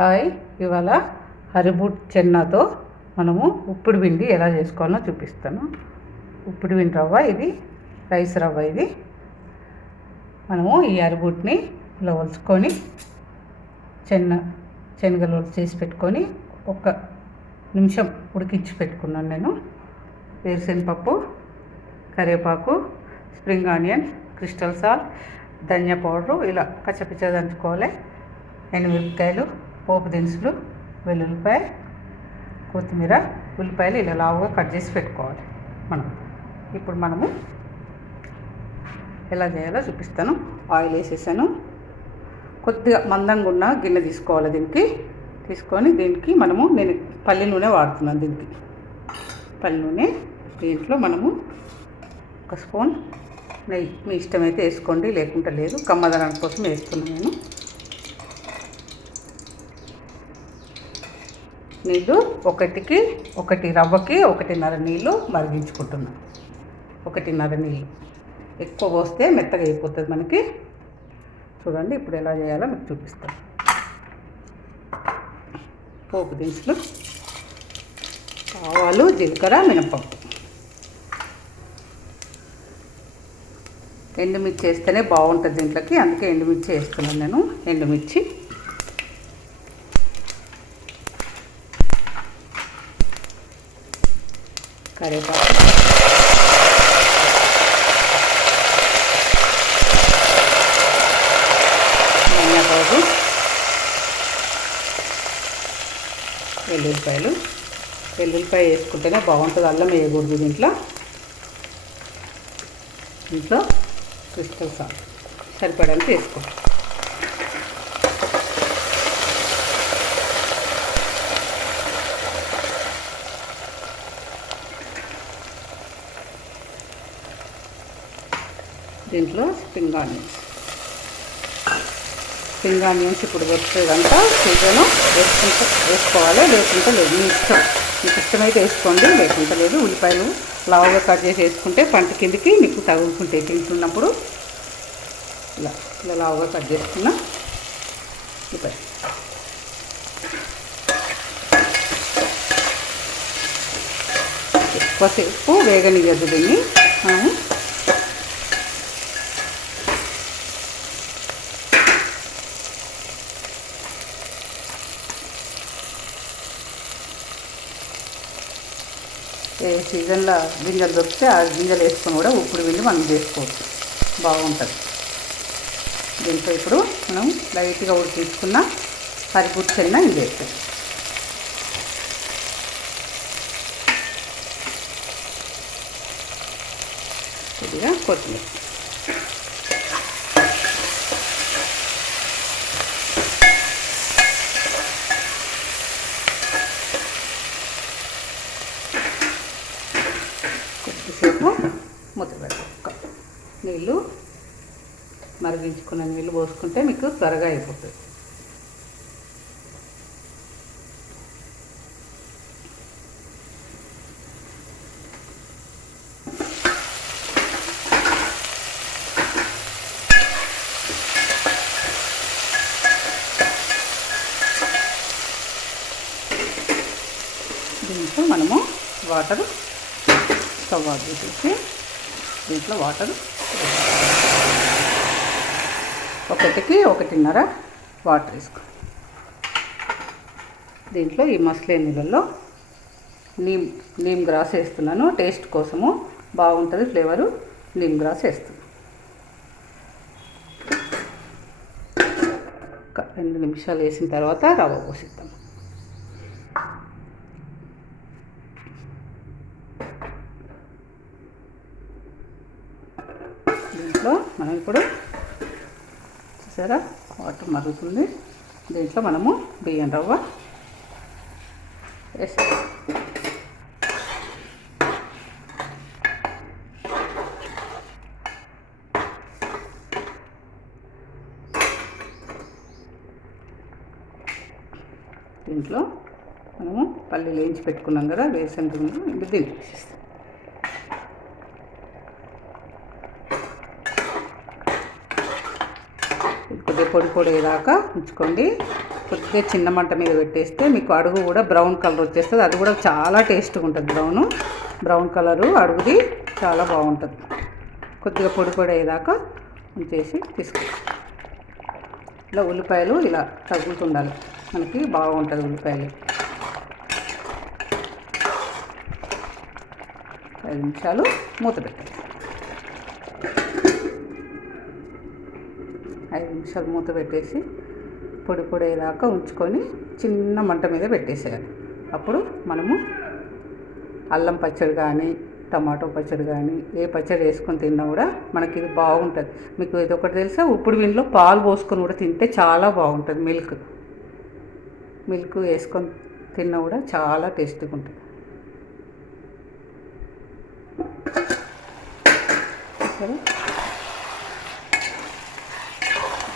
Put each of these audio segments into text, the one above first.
Hi, ఇవాళ హరిబూట్ చెన్నాతో మనము ఉప్పుడు పిండి ఎలా చేసుకోవాలో చూపిస్తాను. ఉప్పుడు పిండి రవ్వ, ఇది రైస్ రవ్వ. ఇది మనము ఈ హరిబూట్ని ఇలా ఒలుచుకొని శనగలు చేసి పెట్టుకొని 1 నిమిషం ఉడికించి పెట్టుకున్నాను నేను. వేరుశనగపప్పు, కరివేపాకు, స్ప్రింగ్ ఆనియన్, క్రిస్టల్ సాల్ట్, ధనియా పౌడరు ఇలా కచ్చపిచ్చ దంచుకోవాలి. ఎండుమిరపకాయలు, పోపు దినుసులు, వెల్లుల్లిపాయ, కొత్తిమీర, ఉల్లిపాయలు ఇలా లావుగా కట్ చేసి పెట్టుకోవాలి. ఇప్పుడు మనము ఎలా చేయాలో చూపిస్తాను. ఆయిల్ వేసేసాను. కొద్దిగా మందంగా ఉన్న గిన్నె తీసుకోవాలి. తీసుకొని నేను పల్లి నూనె వాడుతున్నాను. పల్లి నూనె, దీంట్లో మనము 1 స్పూన్ నెయ్యి, మీ ఇష్టమైతే వేసుకోండి, లేకుంటే లేదు. కమ్మదనం కోసం వేస్తున్నాను నేను. నీళ్ళు 1 రవ్వకి 1.5 నీళ్ళు మరిగించుకుంటున్నాను. 1.5 నీళ్ళు ఎక్కువ పోస్తే మెత్తగా అయిపోతుంది మనకి. చూడండి ఇప్పుడు ఎలా చేయాలో మీకు చూపిస్తాను. పోపు దినుసులు, ఆవాలు, జీలకర్ర, మినపప్పు, ఎండుమిర్చి వేస్తేనే బాగుంటుంది దీంట్లోకి, అందుకే ఎండుమిర్చి వేస్తున్నాను నేను. ఎండుమిర్చి, కరివేపాకు, ధనియా పౌడరు, వెల్లుల్లిపాయ వేసుకుంటేనే బాగుంటుంది. అల్లం వేయకూడదు దీంట్లో. క్రిస్టల్ సాల్ట్ సరిపడానికి వేసుకోండి. దీంట్లో స్ప్రింగ్ ఆనియన్స్ ఇప్పుడు వచ్చేదంతా సీజను వేసుకోవాలి, లేకుంటే లేదు. మీకు ఇష్టమైతే వేసుకోండి, లేకుంటే లేదు. ఉల్లిపాయలు లావుగా కట్ చేసి వేసుకుంటే పంట కిందికి మీకు తగులుకుంటే తింటున్నప్పుడు ఇలా లావుగా కట్ చేసుకున్న ఉల్లిపాయ. ఎక్కువసేపు వేగనియద్దు దీన్ని. మనము ఏ సీజన్లో గింజలు దొరికితే ఆ గింజలు వేసుకొని కూడా ఉప్పుడు పిండి మనం చేసుకోవచ్చు, బాగుంటుంది. దీంట్లో ఇప్పుడు మనం లైట్గా ఉడికించుకున్న హరిబూట్ చెన్న ఇది వేస్తాం. కొద్దిగా కొత్తిమీర, కొద్దిసేపు మూత పెట్టాలి. నీళ్ళు మరిగించుకున్న నీళ్ళు పోసుకుంటే మీకు త్వరగా అయిపోతుంది. దీంట్లో మనము వాటర్ స్టవ్ ఆఫ్ చేసి దీంట్లో వాటర్ 1కి 1.5 వాటర్ వేసుకో. దీంట్లో ఈ మసలే నీళ్ళల్లో నీమ్ గ్రాస్ వేస్తున్నాను. టేస్ట్ కోసము బాగుంటుంది ఫ్లేవరు. నీమ్ గ్రాస్ వేస్తున్నాను. 2 నిమిషాలు వేసిన తర్వాత రవ్వ పోసిద్దాం. దీంట్లో మనం ఇప్పుడు చూసారా వాటర్ మరుగుతుంది. దీంట్లో మనము బియ్యం రవ్వ వేస్తాం. దీంట్లో మనము పల్లీలు వేయించి పెట్టుకున్నాం కదా, వేరుశనగ దీంట్లో వేసేస్తాం. కొద్దిగా పొడి పొడి దాకా ఉంచుకోండి. కొద్దిగా చిన్న మంట మీద పెట్టేస్తే మీకు అడుగు కూడా బ్రౌన్ కలర్ వచ్చేస్తుంది. అది కూడా చాలా టేస్ట్గా ఉంటుంది. బ్రౌన్ కలరు అడుగుది చాలా బాగుంటుంది. కొద్దిగా పొడి పొడి అయ్యేదాకా ఉంచేసి ఇలా ఉల్లిపాయలు ఇలా తగులుతుండాలి, మనకి బాగుంటుంది ఉల్లిపాయలు. 5 నిమిషాలు మూత పెట్టండి. 5 నిమిషాలు మూత పెట్టేసి పొడి పొడి అయ్యేదాకా ఉంచుకొని చిన్న మంట మీద పెట్టేసేయాలి. అప్పుడు మనము అల్లం పచ్చడి కానీ టమాటో పచ్చడి కానీ ఏ పచ్చడి వేసుకొని తిన్నా కూడా మనకి ఇది బాగుంటుంది. మీకు ఇది ఒకటి తెలుసా, ఉప్పుడు పిండిలో పాలు పోసుకొని కూడా తింటే చాలా బాగుంటుంది. మిల్క్ వేసుకొని తిన్నా కూడా చాలా టేస్టీగా ఉంటుంది.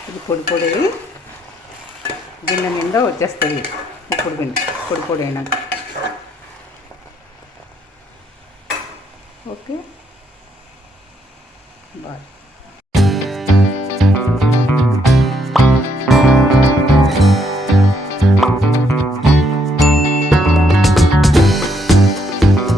ఇది పొడి పొడి గిన్నె నిండా వచ్చేస్తుంది. ఉప్పుడు పిండి పొడి పొడి అయినాక. Okay, bye.